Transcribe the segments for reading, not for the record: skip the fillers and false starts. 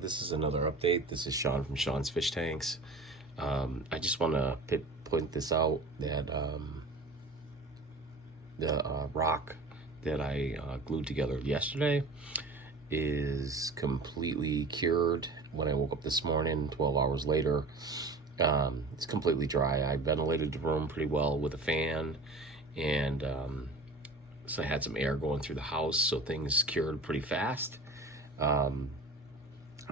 This is another update. This is Sean from Sean's Fish Tanks. I just want to point this out that the rock that I glued together yesterday is completely cured. When I woke up this morning, 12 hours later, it's completely dry. I ventilated the room pretty well with a fan, and so I had some air going through the house, so things cured pretty fast.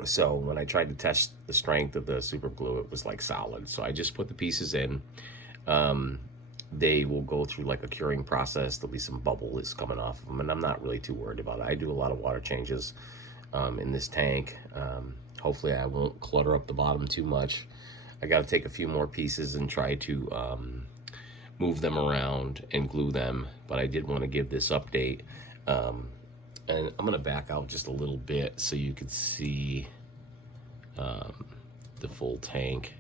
So when I tried to test the strength of the super glue, it was like solid. So I just put the pieces in. They will go through like a curing process. There'll be some bubble that's coming off of them, and I'm not really too worried about it. I do a lot of water changes in this tank. Hopefully I won't clutter up the bottom too much. I got to take a few more pieces and try to move them around and glue them, but I did want to give this update. And I'm going to back out just a little bit so you can see the full tank.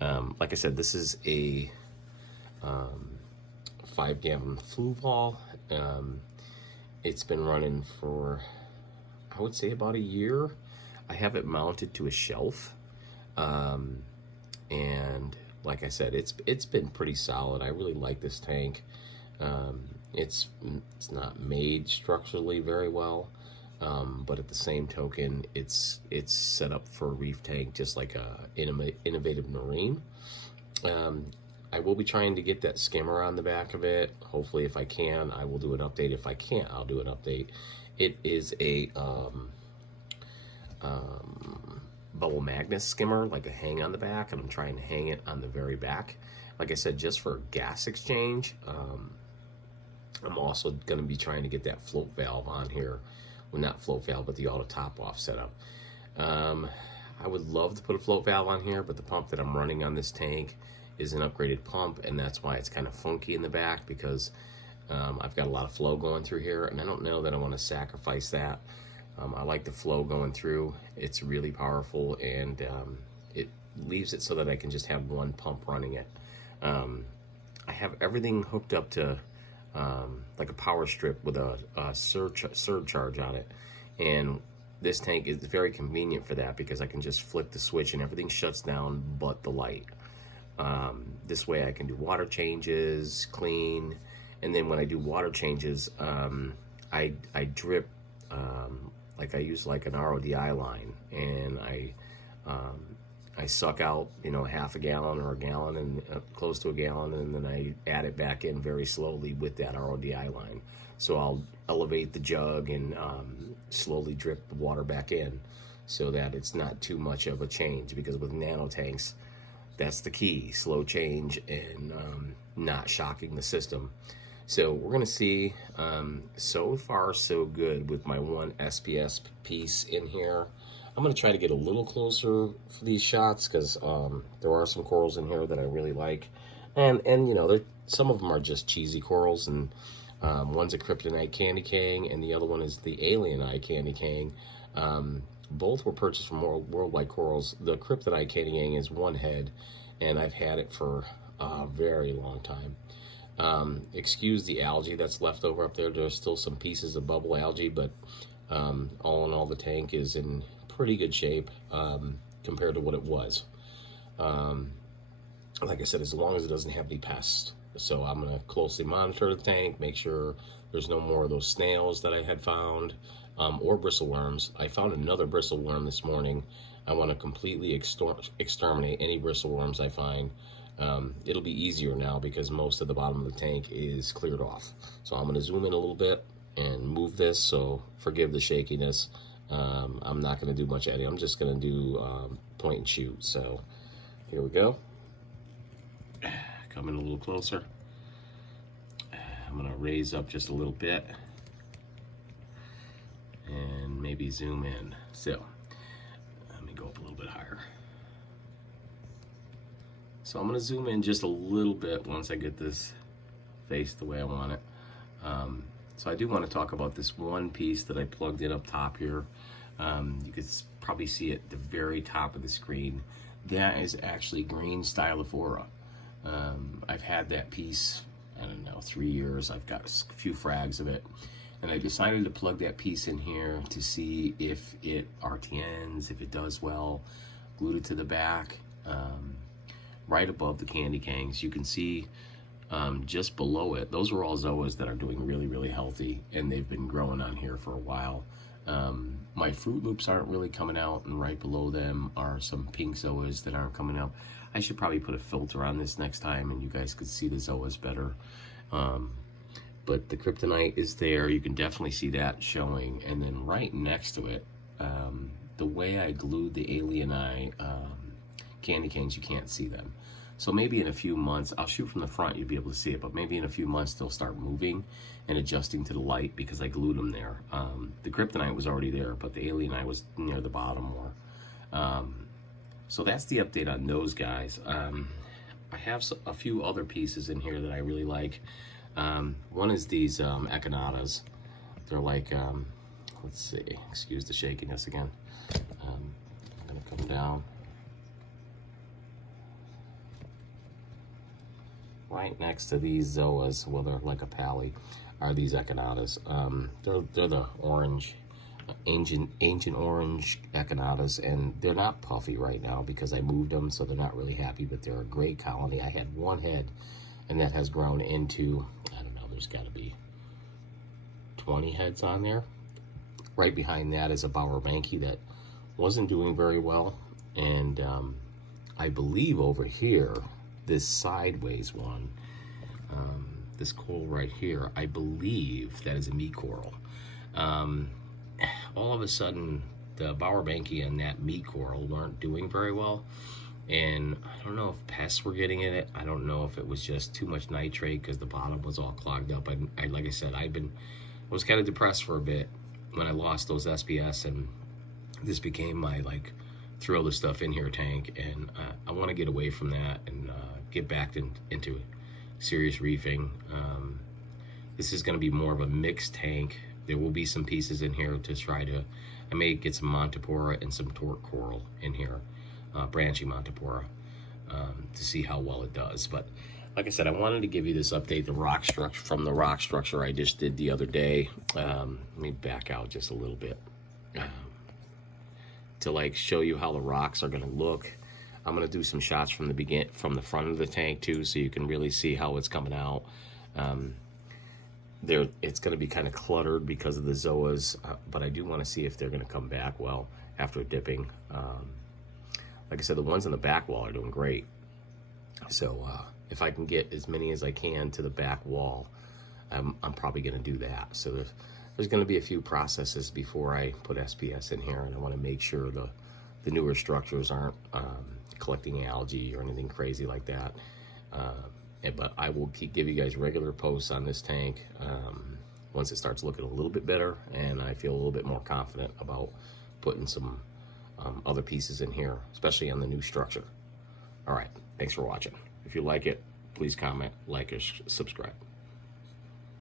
Like I said, this is a 5-gallon Fluval. It's been running for, I would say, about a year. I have it mounted to a shelf. And like I said, it's been pretty solid. I really like this tank. It's not made structurally very well, but at the same token, it's set up for a reef tank, just like a innovative marine. I will be trying to get that skimmer on the back of it. Hopefully, if I can, I will do an update. If I can't, I'll do an update. It is a bubble magnet skimmer, like a hang on the back, and I'm trying to hang it on the very back. Like I said, just for gas exchange. I'm also going to be trying to get that float valve on here. Well, not float valve, but the auto top off setup. I would love to put a float valve on here, but the pump that I'm running on this tank is an upgraded pump, and that's why it's kind of funky in the back, because I've got a lot of flow going through here, and I don't know that I want to sacrifice that. I like the flow going through. It's really powerful, and it leaves it so that I can just have one pump running it. I have everything hooked up to like a power strip with a surcharge on it, and this tank is very convenient for that because I can just flick the switch and everything shuts down but the light. This way I can do water changes, clean, and then when I do water changes, I drip, like I use like an RODI line, and I suck out, half a gallon or a gallon and close to a gallon, and then I add it back in very slowly with that RODI line. So I'll elevate the jug and slowly drip the water back in so that it's not too much of a change, because with nano tanks, that's the key: slow change and not shocking the system. So we're gonna see. So far so good with my one SPS piece in here. I'm gonna try to get a little closer for these shots, because there are some corals in here that I really like, and some of them are just cheesy corals, and one's a kryptonite candy cane and the other one is the alien eye candy cane. Both were purchased from Worldwide Corals. The kryptonite candy cane is one head, and I've had it for a very long time. Excuse the algae that's left over up there. There's still some pieces of bubble algae, but all in all, the tank is in pretty good shape compared to what it was. Like I said, as long as it doesn't have any pests. So I'm going to closely monitor the tank, make sure there's no more of those snails that I had found, or bristleworms. I found another bristleworm this morning. I want to completely exterminate any bristleworms I find. It'll be easier now because most of the bottom of the tank is cleared off. So I'm going to zoom in a little bit and move this, so forgive the shakiness. I'm not going to do much editing. I'm just going to do point and shoot. So here we go. Come in a little closer. I'm going to raise up just a little bit and maybe zoom in. So let me go up a little bit higher. So I'm going to zoom in just a little bit once I get this face the way I want it. So I do want to talk about this one piece that I plugged in up top here. You can probably see it at the very top of the screen. That is actually green stylophora. I've had that piece, I don't know, 3 years. I've got a few frags of it. And I decided to plug that piece in here to see if it RTNs, if it does well. Glued it to the back, right above the candy canes. You can see just below it, those are all zoas that are doing really, really healthy, and they've been growing on here for a while. My Fruit Loops aren't really coming out, and right below them are some pink zoas that aren't coming out. I should probably put a filter on this next time, and you guys could see the zoas better. But the kryptonite is there. You can definitely see that showing. And then right next to it, the way I glued the Alien Eye candy canes, you can't see them. So maybe in a few months, I'll shoot from the front, you'll be able to see it, but maybe in a few months they'll start moving and adjusting to the light because I glued them there. The kryptonite was already there, but the Alien Eye was near the bottom more. So that's the update on those guys. I have a few other pieces in here that I really like. One is these echinatas. They're like, let's see, excuse the shakiness again. I'm gonna come down. Right next to these zoas, well, they're like a pally, are these echinatas. They're the orange, ancient orange echinatas, and they're not puffy right now because I moved them, so they're not really happy, but they're a great colony. I had one head, and that has grown into, I don't know, there's gotta be 20 heads on there. Right behind that is a Bowerbanki that wasn't doing very well, and I believe over here, this sideways one, this coral right here, I believe that is a meat coral. All of a sudden, the Bowerbanki and that meat coral weren't doing very well, and I don't know if pests were getting in it. I don't know if it was just too much nitrate because the bottom was all clogged up. I like I said, I was kind of depressed for a bit when I lost those SPS, and this became my like throw the stuff in here tank, and I want to get away from that and get back into serious reefing. This is going to be more of a mixed tank. There will be some pieces in here to try to, I may get some Montipora and some torque coral in here, branching Montipora, to see how well it does. But like I said, I wanted to give you this update, the rock structure, from the rock structure I just did the other day. Let me back out just a little bit to like show you how the rocks are going to look. I'm going to do some shots from the front of the tank too, so you can really see how it's coming out. It's going to be kind of cluttered because of the zoas, but I do want to see if they're going to come back well after dipping. Like I said, the ones on the back wall are doing great. So if I can get as many as I can to the back wall, I'm probably going to do that. So there's going to be a few processes before I put SPS in here, and I want to make sure the newer structures aren't collecting algae or anything crazy like that. But I will give you guys regular posts on this tank once it starts looking a little bit better and I feel a little bit more confident about putting some other pieces in here, especially on the new structure. All right, thanks for watching. If you like it, please comment, like, or subscribe.